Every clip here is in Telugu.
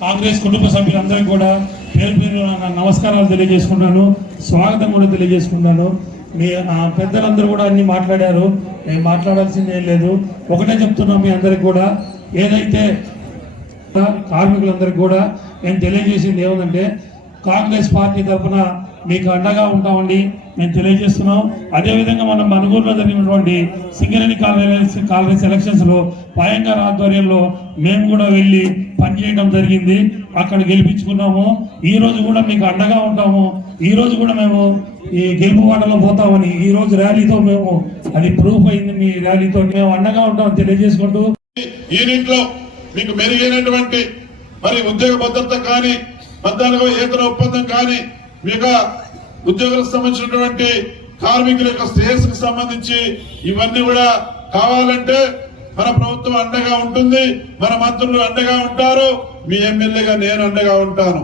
కాంగ్రెస్ కుటుంబ సభ్యులందరికీ కూడా పేరు పేరు నా నమస్కారాలు తెలియజేసుకున్నాను స్వాగతం కూడా తెలియజేసుకున్నాను మీ పెద్దలందరూ కూడా అన్ని మాట్లాడారు. నేను మాట్లాడాల్సింది ఏం లేదు. ఒకటే చెప్తున్నాం మీ అందరికి కూడా. ఏదైతే కార్మికులందరికీ కూడా నేను తెలియజేసింది ఏముందంటే కాంగ్రెస్ పార్టీ తరఫున మీకు అండగా ఉంటామండి. మేము తెలియజేస్తున్నాం. అదేవిధంగా మనం మనుగూరులో జరిగినటువంటి సింగరేణి కాలనీ కాలనీ ఎలక్షన్స్లో ఆధ్వర్యంలో మేము కూడా వెళ్ళి పనిచేయడం జరిగింది. అక్కడ గెలిపించుకున్నాము. ఈ రోజు కూడా మీకు అండగా ఉంటాము. ఈ రోజు కూడా మేము ఈ గెలుపు వాటలో పోతామని ఈ రోజు ర్యాలీతో మేము అది ప్రూఫ్ అయింది మీ ర్యాలీతో మేము అండగా ఉంటామని తెలియజేసుకుంటూ. యూనిట్లో మీకు మెరుగైనటువంటి మరి ఉద్యోగ భద్రత కానీ పద్నాలుగో ఏతర ఒప్పందం కానీ మీకు ఉద్యోగులకు సంబంధించినటువంటి కార్మికుల యొక్క శ్రేయస్సుకు సంబంధించి ఇవన్నీ కూడా కావాలంటే మన ప్రభుత్వం అండగా ఉంటుంది మన మంత్రులు అండగా ఉంటారు మీ ఎమ్మెల్యేగా నేను అండగా ఉంటాను.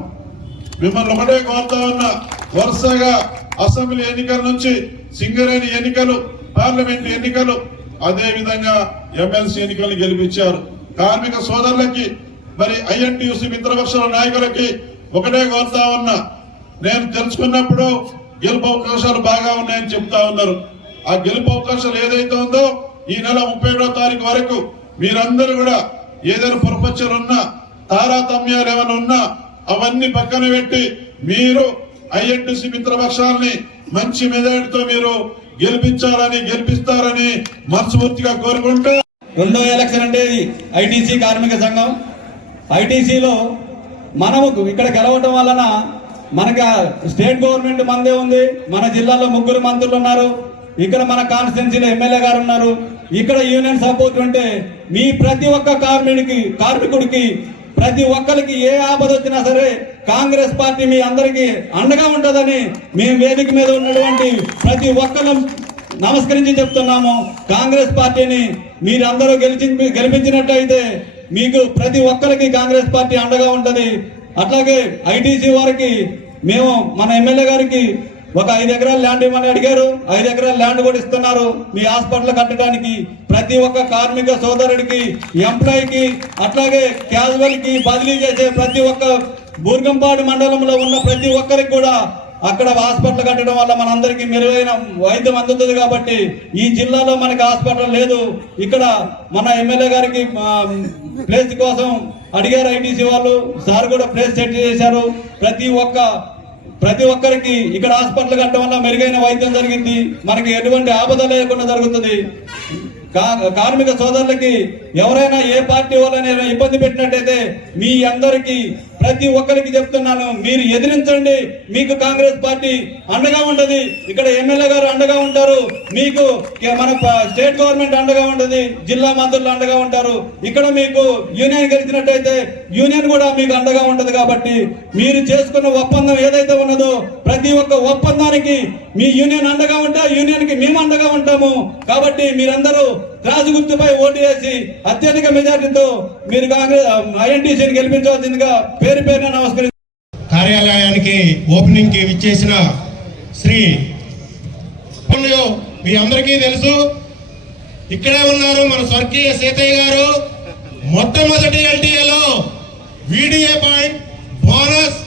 మిమ్మల్ని ఒకటే కోరుతా ఉన్నా వరుసగా అసెంబ్లీ ఎన్నికల నుంచి సింగరేణి ఎన్నికలు పార్లమెంట్ ఎన్నికలు అదే విధంగా ఎమ్మెల్సీ ఎన్నికలు గెలిపించారు. కార్మిక సోదరులకి మరి ఐఎన్టీయూసీ మిత్రపక్షాల నాయకులకి ఒకటే కోరుతా ఉన్నా నేను తెలుసుకున్నప్పుడు గెలుపు అవకాశాలు బాగా ఉన్నాయని చెప్తా ఉన్నారు. ఆ గెలుపు అవకాశాలు ఏదైతే ఉందో ఈ నెల ముప్పై తారీఖు వరకు మీరందరూ కూడా ఏదైనా పొరపచ్చలు ఉన్నా తారతమ్యాలు ఏమైనా ఉన్నా అవన్నీ పక్కన పెట్టి మీరు ఐఎన్టీసీ మిత్రపక్షాలని మంచి మెజారిటీతో మీరు గెలిపించాలని గెలిపిస్తారని మనస్ఫూర్తిగా కోరుకుంటూ రెండో ఎలక్షన్ అంటే ఐటీసీ కార్మిక సంఘం. ఐటీసీలో మనము ఇక్కడ గెలవటం వలన మనకి స్టేట్ గవర్నమెంట్ మనదే ఉంది. మన జిల్లాలో ముగ్గురు మంత్రులు ఉన్నారు. ఇక్కడ మన కాన్స్టిట్యున్సీలో ఎమ్మెల్యే గారు ఉన్నారు. ఇక్కడ యూనియన్ సపోర్ట్ ఉంటే మీ ప్రతి ఒక్క కార్మికుడికి కార్మికుడికి ప్రతి ఒక్కరికి ఏ ఆపద వచ్చినా సరే కాంగ్రెస్ పార్టీ మీ అందరికీ అండగా ఉంటుందని మేము వేదిక మీద ఉన్నటువంటి ప్రతి ఒక్కరు నమస్కరించి చెప్తున్నాము. కాంగ్రెస్ పార్టీని మీరందరూ గెలిచి గెలిపించినట్టయితే మీకు ప్రతి ఒక్కరికి కాంగ్రెస్ పార్టీ అండగా ఉంటుంది. అట్లాగే ఐటీసీ వారికి మేము మన ఎమ్మెల్యే గారికి ఒక ఐదు ఎకరాల ల్యాండ్ ఇవ్వమని అడిగారు. ఐదు ఎకరాల ల్యాండ్ కూడా ఇస్తున్నారు. మీ హాస్పిటల్ కట్టడానికి ప్రతి ఒక్క కార్మిక సోదరుడికి ఎంప్లాయీకి అట్లాగే క్యాజువల్కి బదిలీ చేసే ప్రతి ఒక్క బూర్గంపాడు మండలంలో ఉన్న ప్రతి ఒక్కరికి కూడా అక్కడ హాస్పిటల్ కట్టడం వల్ల మనందరికీ మెరుగైన వైద్యం అందుతుంది కాబట్టి ఈ జిల్లాలో మనకి హాస్పిటల్ లేదు. ఇక్కడ మన ఎమ్మెల్యే గారికి ప్లేస్ కోసం అడిగారు ఐటీసీ వాళ్ళు. సార్ కూడా ప్లేస్ సెట్ చేశారు. ప్రతి ఒక్క ప్రతి ఒక్కరికి ఇక్కడ హాస్పిటల్ కట్టడం వల్ల మెరుగైన వైద్యం జరిగింది. మనకి ఎటువంటి ఆపద లేకుండా జరుగుతుంది. కా- కార్మిక సోదరులకి ఎవరైనా ఏ పార్టీ వాళ్ళని ఇబ్బంది పెట్టినట్టయితే మీ అందరికీ ప్రతి ఒక్కరికి చెప్తున్నాను మీరు ఎదిరించండి. మీకు కాంగ్రెస్ పార్టీ అండగా ఉండదు. ఇక్కడ ఎమ్మెల్యే గారు అండగా ఉంటారు. మీకు మన స్టేట్ గవర్నమెంట్ అండగా ఉండదు. జిల్లా మంత్రులు అండగా ఉంటారు. ఇక్కడ మీకు యూనియన్ గెలిచినట్టయితే యూనియన్ కూడా మీకు అండగా ఉంటుంది కాబట్టి మీరు చేసుకున్న ఒప్పందం ఏదైతే ఉన్నదో ప్రతి ఒక్క ఒప్పందానికి మీ యూనియన్ అండగా ఉంటా యూనియన్కి మేము అండగా ఉంటాము. కాబట్టి మీరందరూ రాజు గుర్తుపై ఓటు వేసి అత్యధిక మెజార్టీతో మీరు కాంగ్రెస్ ఐఎన్టీసీని గెలిపించవలసిందిగా పేరు పేరున నమస్కరి కార్యాలయానికి ఓపెనింగ్కి విచ్చేసిన శ్రీ మీ అందరికీ తెలుసు. ఇక్కడే ఉన్నారు మన స్వర్గీయ సీతయ్య గారు. మొట్టమొదటి ఎల్టీఏలో VDA point bonus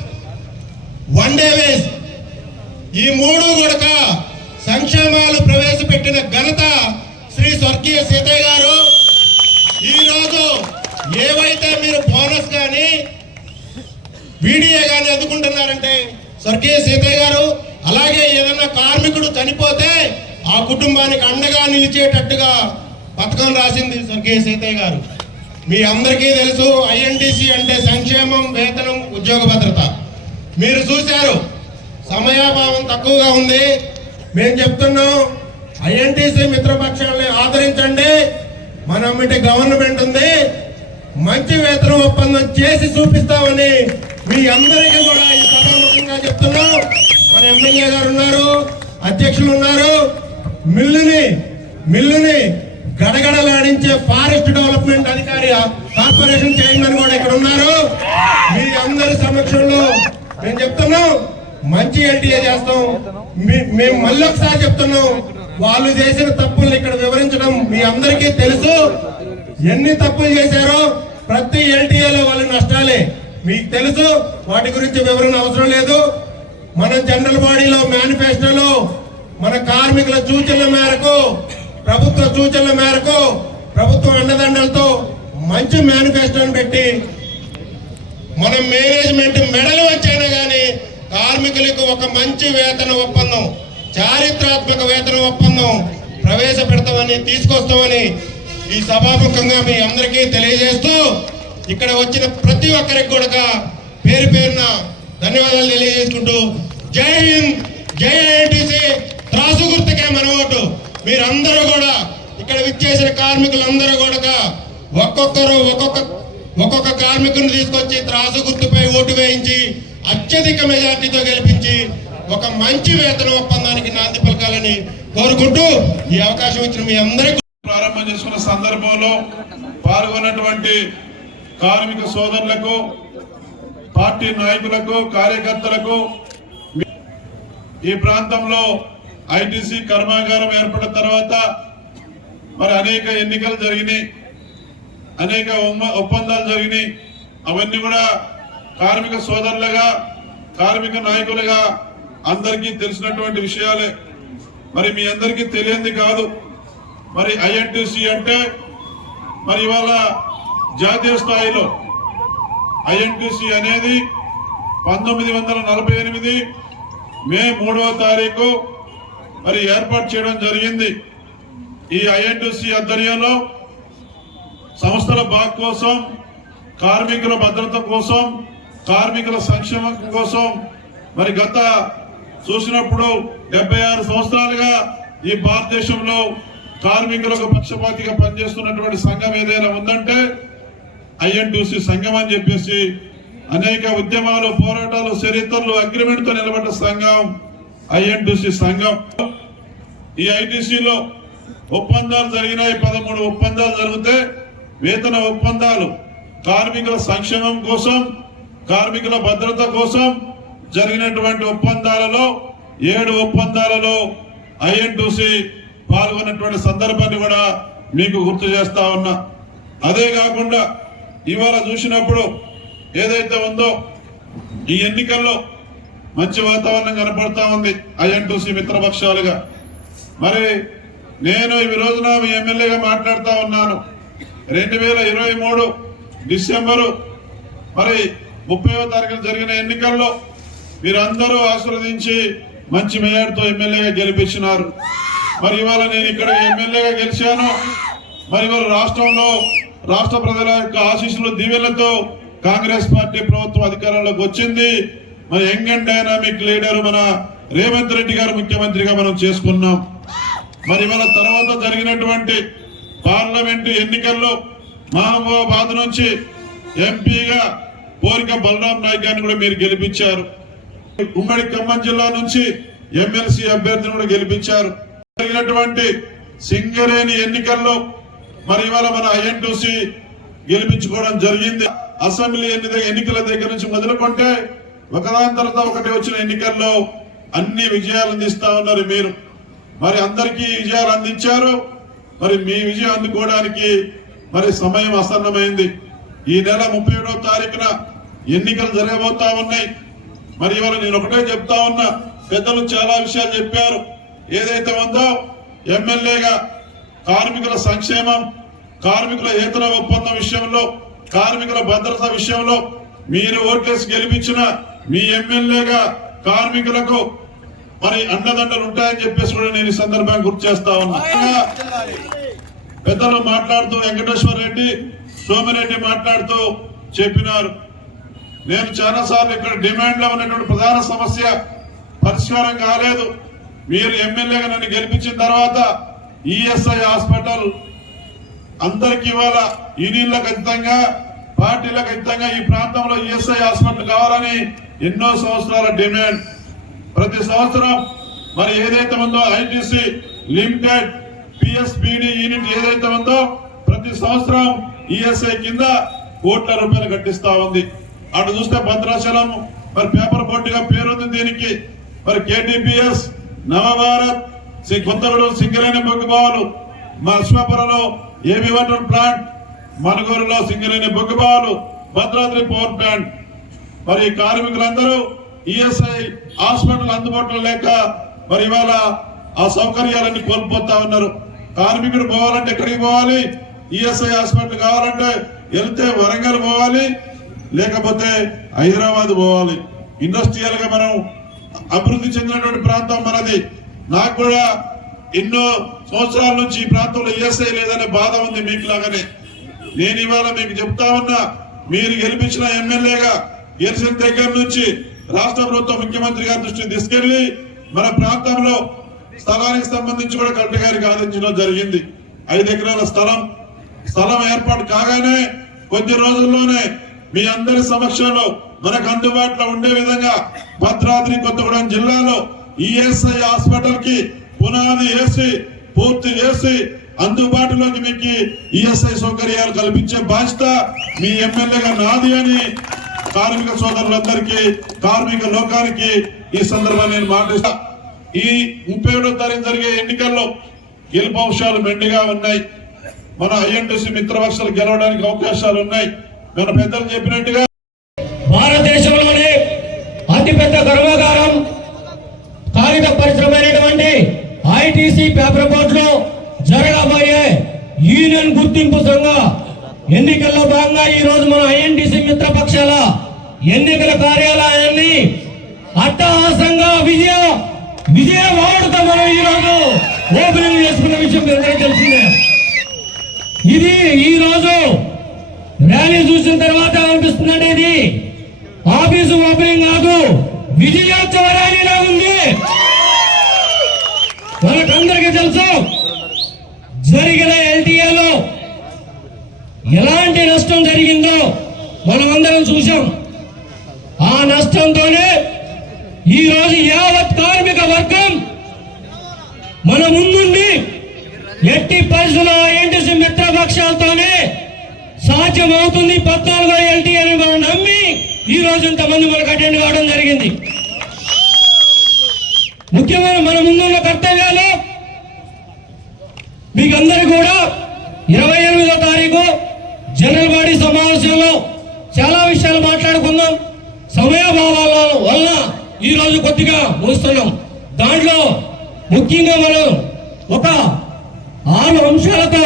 one day wages ఈ మూడు కూడా సంక్షేమాలు ప్రవేశపెట్టిన ఘనత శ్రీ స్వర్గీయ సీతయ్య గారు. ఈరోజు ఏవైతే మీరు బోనస్ కానీ వీడియో కానీ అందుకుంటున్నారంటే స్వర్గీయ సీతయ్య గారు అలాగే ఏదైనా కార్మికుడు చనిపోతే ఆ కుటుంబానికి అండగా నిలిచేటట్టుగా పథకం రాసింది స్వర్గీయ సీతయ్య గారు. మీ అందరికీ తెలుసు ఐఎన్టీసీ అంటే సంక్షేమం వేతనం ఉద్యోగ భద్రత. మీరు చూశారు సమయాభావం తక్కువగా ఉంది. మేము చెప్తున్నాం ఐఎన్టీసీ మిత్రపక్షాలని ఆదరించండి. మనం అమ్మిటి గవర్నమెంట్ ఉంది. మంచి వేతన ఒప్పందం చేసి చూపిస్తామని మీ అందరికీ కూడా ఈ సభాముఖంగా చెప్తున్నాం. మన ఎమ్మెల్యే గారు ఉన్నారు అధ్యక్షులు ఉన్నారు. మిల్లుని మిల్లుని గడగడలాడించే ఫారెస్ట్ డెవలప్మెంట్ అధికారి కార్పొరేషన్ చైర్మన్ కూడా ఇక్కడ ఉన్నారు. మీ అందరి సమక్షంలో మేము చెప్తున్నాం మంచి ఎల్టీఏ చేస్తాం. మీ- మేము మళ్ళీ ఒకసారి చెప్తున్నాం. వాళ్ళు చేసిన తప్పుల్ని ఇక్కడ వివరించడం మీ అందరికీ తెలుసు. ఎన్ని తప్పులు చేశారో ప్రతి ఎల్టీఏలో వాళ్ళ నష్టాలే. మీకు తెలుసు వాటి గురించి వివరణ అవసరం లేదు. మన జనరల్ బాడీలో మేనిఫెస్టోలో మన కార్మికుల సూచనల మేరకు ప్రభుత్వ సూచనల మేరకు ప్రభుత్వ అండదండలతో మంచి మేనిఫెస్టోని పెట్టి మన మేనేజ్మెంట్ మెడలు వచ్చైనా కానీ కార్మికులకు ఒక మంచి వేతన ఒప్పందం చారిత్రాత్మక వేతన ఒప్పందం ప్రవేశపెడతామని తీసుకొస్తామని ఈ సభాముఖంగా మీ అందరికీ తెలియజేస్తూ ఇక్కడ వచ్చిన ప్రతి ఒక్కరికి కూడా పేరు పేరున ధన్యవాదాలు తెలియజేసుకుంటూ జై హింద్ జై ఐటీసీ త్రాసు గుర్తుకే మన ఓటు. మీరందరూ కూడా ఇక్కడ విచ్చేసిన కార్మికులందరూ కూడా ఒక్కొక్కరు ఒక్కొక్క ఒక్కొక్క కార్మికుని తీసుకొచ్చి త్రాసు గుర్తుపై ఓటు వేయించి అత్యధిక మెజార్టీతో గెలిపించి ఒక మంచి వేతన ఒప్పందానికి నాంది పలకాలని కోరుకుంటూ ఈ అవకాశం ఇచ్చిన మీ అందరికీ ప్రారంభం చేసుకున్న సందర్భంలో పాల్గొన్నటువంటి కార్మిక సోదరులకు పార్టీ నాయకులకు కార్యకర్తలకు ఈ ప్రాంతంలో ఐటీసీ కర్మాగారం ఏర్పడిన తర్వాత మరి అనేక ఎన్నికలు జరిగినాయి అనేక ఒమ్మ- ఒప్పందాలు జరిగినాయి. అవన్నీ కూడా కార్మిక సోదరులుగా కార్మిక నాయకులుగా అందరికీ తెలిసినటువంటి విషయాలే. మరి మీ అందరికీ తెలియంది కాదు. మరి ఐఎన్టీసీ అంటే మరి ఇవాళ జాతీయ స్థాయిలో ఐఎన్టీసీ అనేది పంతొమ్మిది వందల నలభై ఎనిమిది మే మూడవ తారీఖు మరి ఏర్పాటు చేయడం జరిగింది. ఈ ఐఎన్టీసీ ఆధ్వర్యంలో సంస్థల బాగు కోసం కార్మికుల భద్రత కోసం కార్మికుల సంక్షేమం కోసం మరి గత చూసినప్పుడు డెబ్బై ఆరు సంవత్సరాలుగా ఈ భారతదేశంలో కార్మికులకు పక్షపాతిగా పనిచేస్తున్నటువంటి సంఘం ఏదైనా ఉందంటే ఐఎన్టీసీ సంఘం అని చెప్పేసి అనేక ఉద్యమాలు పోరాటాలు చరిత్రలు అగ్రిమెంట్తో నిలబడ్డ సంఘం ఐఎన్టీసీ సంఘం. ఈ ఐటీసీలో ఒప్పందాలు జరిగినాయి పదమూడు ఒప్పందాలు జరిగితే వేతన ఒప్పందాలు కార్మికుల సంక్షేమం కోసం కార్మికుల భద్రత కోసం జరిగినటువంటి ఒప్పందాలలో ఏడు ఒప్పందాలలో ఐఎన్టీసీ పాల్గొన్నటువంటి సందర్భాన్ని కూడా మీకు గుర్తు చేస్తా ఉన్నా. అదే కాకుండా ఇవాళ చూసినప్పుడు ఏదైతే ఉందో ఈ ఎన్నికల్లో మంచి వాతావరణం కనపడతా ఉంది ఐఎన్టీసీ మిత్రపక్షాలుగా. మరి నేను ఈ రోజున మీ ఎమ్మెల్యేగా మాట్లాడుతా ఉన్నాను. రెండు వేల ఇరవై మూడు డిసెంబరు. మరి ముప్పైవ తారీఖున జరిగిన ఎన్నికల్లో మీరందరూ ఆశీర్వదించి మంచి మేయర్తో ఎమ్మెల్యేగా గెలిపించినారు. మరి ఇవాళ నేను ఇక్కడ ఎమ్మెల్యేగా గెలిచాను. మరి ఇవాళ రాష్ట్రంలో రాష్ట్ర ప్రజల యొక్క ఆశీస్సులు దీవెలతో కాంగ్రెస్ పార్టీ ప్రభుత్వం అధికారంలోకి వచ్చింది. మరి యంగ్ అండ్ డైనామిక్ లీడర్ మన రేవంత్ రెడ్డి గారు ముఖ్యమంత్రిగా మనం చేసుకున్నాం. మరి ఇవాళ తర్వాత జరిగినటువంటి పార్లమెంటు ఎన్నికల్లో మహబూబాబాద్ నుంచి ఎంపీగా పోరిక బలరాం నాయక్ గారిని కూడా మీరు గెలిపించారు. ఉమ్మడి ఖమ్మం జిల్లా నుంచి ఎమ్మెల్సీ అభ్యర్థిని కూడా గెలిపించారు. జరిగినటువంటి సింగరేణి ఎన్నికల్లో మరి ఇవాళ మన ఐఎన్టీసీ గెలిపించుకోవడం జరిగింది. అసెంబ్లీ ఎన్ని ఎన్నికల దగ్గర నుంచి మొదలుకుంటే ఒకదాని తర్వాత ఒకటి వచ్చిన ఎన్నికల్లో అన్ని విజయాలు అందిస్తా ఉన్నారు మీరు. మరి అందరికీ విజయాలు అందించారు. మరి మీ విజయం అందుకోవడానికి మరి సమయం అసన్నమైంది. ఈ నెల ముప్పై ఏడవ తారీఖున ఎన్నికలు జరగబోతా ఉన్నాయి. మరి ఇవాళ నేను ఒకటే చెప్తా ఉన్నా పెద్దలు చాలా విషయాలు చెప్పారు. ఏదైతే ఉందో ఎమ్మెల్యేగా కార్మికుల సంక్షేమం కార్మికుల ఏతర ఒప్పందం విషయంలో కార్మికుల భద్రత విషయంలో మీరు ఓట్లేసి గెలిపించిన మీ ఎమ్మెల్యేగా కార్మికులకు మరి అండదండలు ఉంటాయని చెప్పేసి కూడా నేను ఈ సందర్భంగా గుర్తు చేస్తా ఉన్నా. పెద్దలు మాట్లాడుతూ వెంకటేశ్వర రెడ్డి సోమిరెడ్డి మాట్లాడుతూ చెప్పినారు. నేను చాలా సార్లు ఇక్కడ డిమాండ్లో ఉన్నటువంటి ప్రధాన సమస్య పరిష్కారం కాలేదు. మీరు ఎమ్మెల్యేగా నన్ను గెలిపించిన తర్వాత ఈఎస్ఐ హాస్పిటల్ అందరికి ఇవాళ యూనియన్లకు ఖచ్చితంగా పార్టీల ఖచ్చితంగా ఈ ప్రాంతంలో ఈఎస్ఐ హాస్పిటల్ కావాలని ఎన్నో సంవత్సరాల డిమాండ్. ప్రతి సంవత్సరం మరి ఏదైతే ఉందో ఐటీసీ లిమిటెడ్ పిఎస్పిడి యూనిట్ ఏదైతే ఉందో ప్రతి సంవత్సరం ఈఎస్ఐ కింద కోట్ల రూపాయలు కట్టిస్తా ఉంది. అటు చూస్తే భద్రాచలం మరి పేపర్ బోర్డుగా పేరుంది దీనికి. మరి కేటీపీఎస్ నవభారత్ శ్రీ కొత్తగూడెం సింగరేణి బొగ్గుబావులు. మా అశ్వాపురంలో ఏబి వాటర్ ప్లాంట్ మనుగూరులో సింగరేణి బొగ్గుబావులు భద్రాద్రి పవర్ ప్లాంట్. మరి కార్మికులందరూ ఈఎస్ఐ హాస్పిటల్ అందుబాటులో లేక మరి ఇవాళ ఆ సౌకర్యాలన్నీ కోల్పోతా ఉన్నారు. కార్మికుడు పోవాలంటే ఎక్కడికి పోవాలి? ఈఎస్ఐ హాస్పిటల్ కావాలంటే వెళ్తే వరంగల్ పోవాలి లేకపోతే హైదరాబాద్ పోవాలి. ఇండస్ట్రియల్గా మనం అభివృద్ధి చెందినటువంటి ప్రాంతం మనది. నాకు కూడా ఎన్నో సంవత్సరాల నుంచి ఈ ప్రాంతంలో ఈఎస్ఐ లేదనే బాధ ఉంది మీకు లాగానే నేను ఇవాళ మీకు చెప్తా ఉన్నా మీరు గెలిపించిన ఎమ్మెల్యేగా గెలిచిన దగ్గర నుంచి రాష్ట్ర ప్రభుత్వం ముఖ్యమంత్రి గారి దృష్టిని తీసుకెళ్ళి మన ప్రాంతంలో స్థలానికి సంబంధించి కూడా కలెక్టర్ గారికి ఆదేశించడం జరిగింది. ఐదు ఎకరాల స్థలం స్థలం ఏర్పాటు కాగానే కొద్ది రోజుల్లోనే మీ అందరి సమక్షంలో మనకు అందుబాటులో ఉండే విధంగా భద్రాద్రి కొత్తగూడెం జిల్లాలో ఈఎస్ఐ హాస్పిటల్కి పునాది వేసి పూర్తి చేసి అందుబాటులోకి మీకు ఈఎస్ఐ సౌకర్యాలు కల్పించే బాధ్యత మీ ఎమ్మెల్యేగా నాది అని కార్మిక సోదరులందరికీ కార్మిక లోకానికి ఈ సందర్భంగా నేను మాటిస్తా ఈ ముప్పై ఏడో తారీఖు జరిగే ఎన్నికల్లో గెలుపు అంశాలు మెండుగా ఉన్నాయి. మన ఐఎన్టీసీ మిత్రపక్షాలు గెలవడానికి అవకాశాలు ఉన్నాయి. మన పెద్దలు చెప్పినట్టుగా భారతదేశంలోనే అతిపెద్ద కర్మాగారం కాగిత పరిశ్రమైనటువంటి ఐటీసీ పేపర్ బోర్డ్లో జరగబోయే యూనియన్ గుర్తింపు సంఘ ఎన్నికల్లో భాగంగా ఈ రోజు మన ఐఎన్టీసీ మిత్రపక్షాల ఎన్నికల కార్యాలయాన్ని అట్టహాసంగా విజయ విజయవాడతో మనం ఈరోజు ఓపెనింగ్ చేసుకున్న విషయం మీ తెలిసిందే. ఇది ఈ రోజు ర్యాలీ చూసిన తర్వాత అనిపిస్తుంది ఇది. ఆఫీసు ఓపెనింగ్ కాదు విజయోత్సవ ర్యాలీలా ఉంది. మనకందరికీ తెలుసు జరిగిన ఎల్టీఏలో ఎలాంటి నష్టం జరిగిందో మనం అందరం చూసాం ఆ నష్టంతోనే ఈ రోజు యావత్ కార్మిక వర్గం మన ముందుండి ఎట్టి పరిస్థితుల్లో ఎన్టీసీ మిత్రపక్షాలతోనే సాధ్యం అవుతుంది పద్నాలుగో ఎల్టీ అని మనం నమ్మి ఈ రోజు ఇంతమంది మనకు అటెండ్ కావడం జరిగింది. ముఖ్యమైన మన ముందున్న కర్తవ్యాలు మీకు కూడా ఇరవై ఎనిమిదో తారీఖు జనరల్ బాడీ సమావేశంలో చాలా విషయాలు మాట్లాడుకుందాం. సమయభావాల వల్ల ఈ రోజు కొద్దిగా మూస్తున్నాం దాంట్లో ముఖ్యంగా మనం ఒక ఆరు అంశాలతో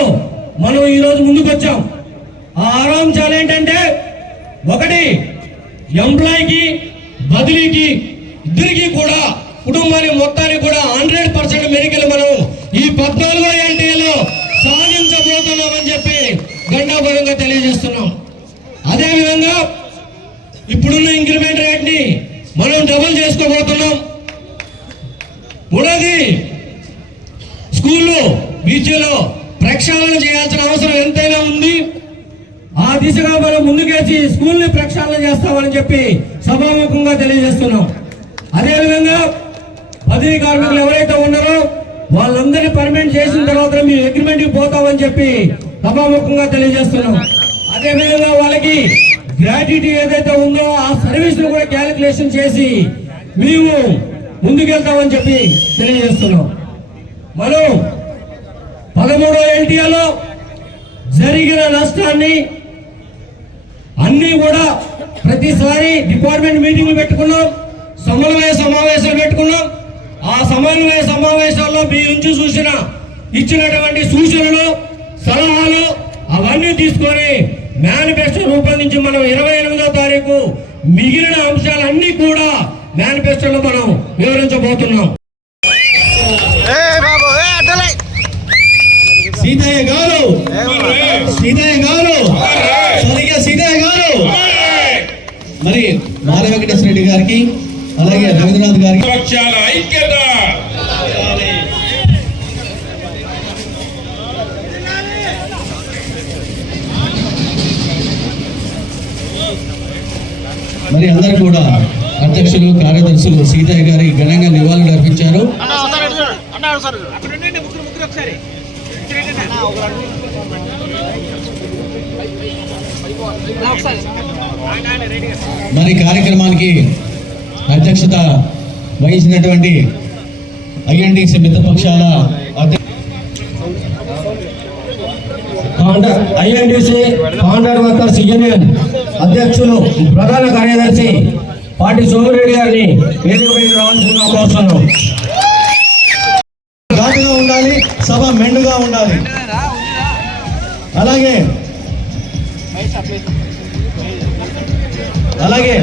మనం ఈరోజు ముందుకు వచ్చాం ఆ ఆరాంశాలు అంశాలు ఏంటంటే ఒకటి ఎంప్లాయీకి బదిలీకి ఇద్దరికి కూడా కుటుంబానికి మొత్తానికి కూడా హండ్రెడ్ పర్సెంట్ మెడికల్ మనం ఈ పద్నాలుగో ఎన్టీఏలో సాధించబోతున్నామని చెప్పి గండాపరంగా తెలియజేస్తున్నాం. అదేవిధంగా ఇప్పుడున్న ఇంక్రిమెంట్ రేట్ని మనం డబుల్ చేసుకోబోతున్నాం. మూడోది స్కూల్లో బీచ్లో ప్రక్షాళన చేయాల్సిన అవసరం ఎంతైనా ఉంది. ఆ దిశగా మనం ముందుకేసి స్కూల్ని ప్రక్షాళన చేస్తామని చెప్పి సభాముఖంగా తెలియజేస్తున్నాం. అదేవిధంగా పదవి కార్మికులు ఎవరైతే ఉన్నారో వాళ్ళందరినీ పర్మనెంట్ చేసిన తర్వాత మేము అగ్రిమెంట్కి పోతామని చెప్పి సభాముఖంగా తెలియజేస్తున్నాం. అదేవిధంగా వాళ్ళకి గ్రాట్యుటీ ఏదైతే ఉందో ఆ సర్వీస్ను కూడా క్యాలిక్యులేషన్ చేసి మేము ముందుకెళ్తామని చెప్పి తెలియజేస్తున్నాం. మనం పదమూడో ఎన్టీఏలో జరిగిన నష్టాన్ని అన్ని కూడా ప్రతిసారి డిపార్ట్మెంట్ మీటింగ్లు పెట్టుకున్నాం సమన్వయ సమావేశాలు పెట్టుకున్నాం. ఆ సమన్వయ సమావేశాల్లో మీ నుంచి చూసిన ఇచ్చినటువంటి సూచనలు సలహాలు అవన్నీ తీసుకొని మేనిఫెస్టో రూపొందించి మనం ఇరవై ఎనిమిదో తారీఖు మిగిలిన అంశాలన్నీ కూడా మేనిఫెస్టోలో మనం వివరించబోతున్నాం. సీతయ్య గారు. సీతయ్య గారు. సరిగా సీతయ్య గారు. మరి బాల వెంకటేశ్వర రెడ్డి గారికి అలాగే రవీంద్రనాథ్ గారికి. పక్షాల ఐక్యత. మరి అందరు కూడా అధ్యక్షులు కార్యదర్శులు సీతయ్య గారికి ఘనంగా నివాళులు అర్పించారు. మరి కార్యక్రమానికి అధ్యక్షత వహించినటువంటి ఐఎన్టీసీ మిత్రపక్షాల ఐఎన్టీసీ కాంట్రాక్ట్ వర్కర్స్ యూనియన్ అధ్యక్షులు ప్రధాన కార్యదర్శి పాటి సోమిరెడ్డి గారిని వేదికపైకి రావాల్సిందిగా కోరుతున్నాం సభ మెండుగా ఉండాలి అలాగే అలాగే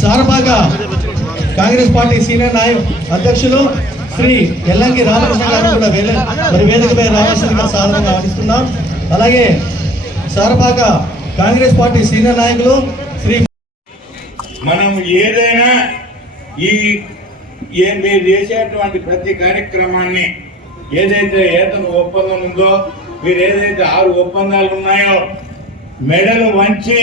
సారపాక కాంగ్రెస్ పార్టీ సీనియర్ నాయకు అధ్యక్షులు శ్రీ ఎల్లంకి రామకృష్ణ గారు కూడా వేలే మరి వేదికపై రావాల్సిందిగా సాధారణంగా ఆడిస్తున్నాం అలాగే సారపాక కాంగ్రెస్ పార్టీ సీనియర్ నాయకులు శ్రీ మనం ఏదైనా ఈ ఏ మీరు చేసేటువంటి ప్రతి కార్యక్రమాన్ని ఏదైతే ఏతను ఒప్పందం ఉందో మీరు ఏదైతే ఆరు ఒప్పందాలు ఉన్నాయో మెడలు వంచి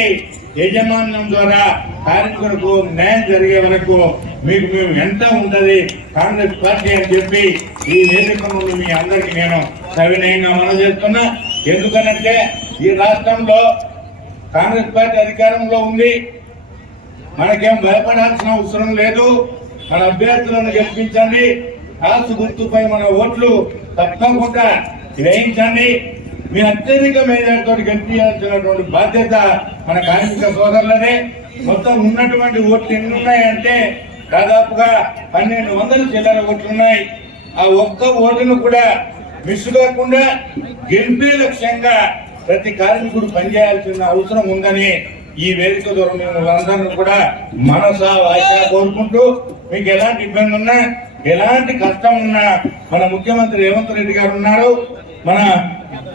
యజమాన్యం ద్వారా కార్మికులకు న్యాయం జరిగే వరకు మీకు మేము ఎంత ఉంటది కాంగ్రెస్ పార్టీ అని చెప్పి ఈ వేదిక మీ అందరికీ నేను సవినయంగా మనం చేస్తున్నా. ఎందుకనంటే ఈ రాష్ట్రంలో కాంగ్రెస్ పార్టీ అధికారంలో ఉంది. మనకేం భయపడాల్సిన అవసరం లేదు. మన అభ్యర్థులను గెలిపించండి. కాసు గుర్తుపై మన ఓట్లు తప్పకుండా గ్రహించండి. మీ అత్యధిక మేధాతో గెలిపించాల్సినటువంటి బాధ్యత మన కార్మిక సోదరులనే మొత్తం ఉన్నటువంటి ఓట్లు ఎన్ని ఉన్నాయంటే దాదాపుగా పన్నెండు వందల చిల్లర ఓట్లు ఉన్నాయి ఆ ఒక్క ఓటును కూడా మిస్ కాకుండా గెలిపే లక్ష్యంగా ప్రతి కార్మికుడు పనిచేయాల్సిన అవసరం ఉందని ఈ వేదిక ద్వారా మేము అందరం కూడా మనసా వాయిదా కోరుకుంటూ మీకు ఎలాంటి ఇబ్బంది ఉన్నా ఎలాంటి కష్టం ఉన్నా మన ముఖ్యమంత్రి రేవంత్ రెడ్డి గారు ఉన్నారు మన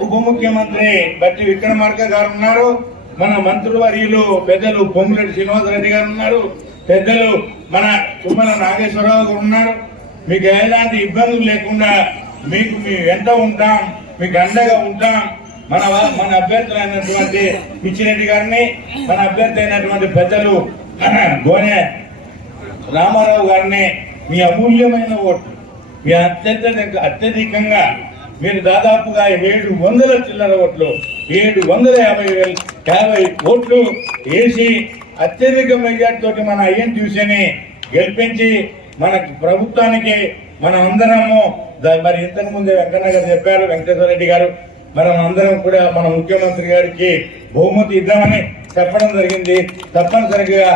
ఉప ముఖ్యమంత్రి బట్టి విక్రమార్క గారు ఉన్నారు మన మంత్రివర్యులు పెద్దలు పొంగులేటి శ్రీనివాసరెడ్డి గారు ఉన్నారు పెద్దలు మన తుమ్మల నాగేశ్వరరావు గారు ఉన్నారు. మీకు ఎలాంటి ఇబ్బందులు లేకుండా మీకు మేము వెంట ఉంటాం మీకు అండగా ఉంటాం. మన మన అభ్యర్థులు అయినటువంటి పిచ్చిరెడ్డి గారిని మన అభ్యర్థి అయినటువంటి పెద్దలు గోనె రామారావు గారిని మీ అమూల్యమైన ఓట్లు మీ అత్యధిక అత్యధికంగా మీరు దాదాపుగా ఏడు వందల చిల్లర ఓట్లు ఏడు వందల యాభై వేల యాభై ఓట్లు వేసి అత్యధిక మెజార్టీతో తోటి మన ఐఎన్టీసీని గెలిపించి మన ప్రభుత్వానికి మనం అందరము మరి ఇంతకు ముందే వెంకన్న గారు చెప్పారు వెంకటేశ్వర రెడ్డి గారు మనం అందరం కూడా మన ముఖ్యమంత్రి గారికి బహుమతి ఇద్దామని చెప్పడం జరిగింది. తప్పనిసరిగా